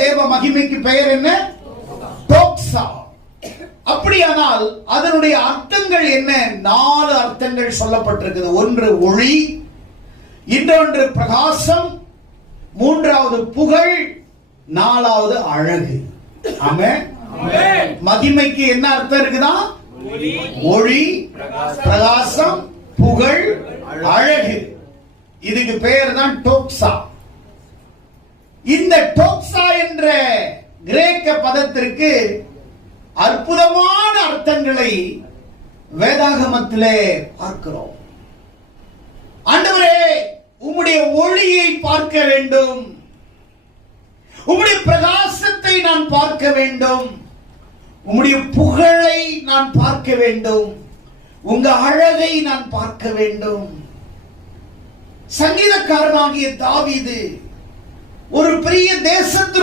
தேவ மகிமைக்கு பெயர் என்ன? டோக்ஸா. அப்படியானால் அதனுடைய அர்த்தங்கள் என்ன? 4 அர்த்தங்கள் சொல்லப்பட்டிருக்கிறது. ஒன்று ஒளி, இன்னொன்று பிரகாசம், மூன்றாவது புகழ், நாலாவது அழகு. ஆமென். மகிமைக்கு என்ன அர்த்தம் இருக்குதா? ஒளி, பிரகாசம், புகழ், அழகு. இதுக்கு பெயர் தான் டோக்ஸா. இந்த டோக்ஸா என்ற கிரேக்க பதத்திற்கு அற்புதமான அர்த்தங்களை வேதாகமத்திலே பார்க்கிறோம். ஆண்டவரே, உம்முடைய ஒளியை பார்க்க வேண்டும், உம்முடைய பிரகாசத்தை நான் பார்க்க வேண்டும், உம்முடைய புகழை நான் பார்க்க வேண்டும், உங்க அழகை நான் பார்க்க வேண்டும். சங்கீதக்காரனாகிய தாவீது ஒரு பெரிய தேசத்தினுடைய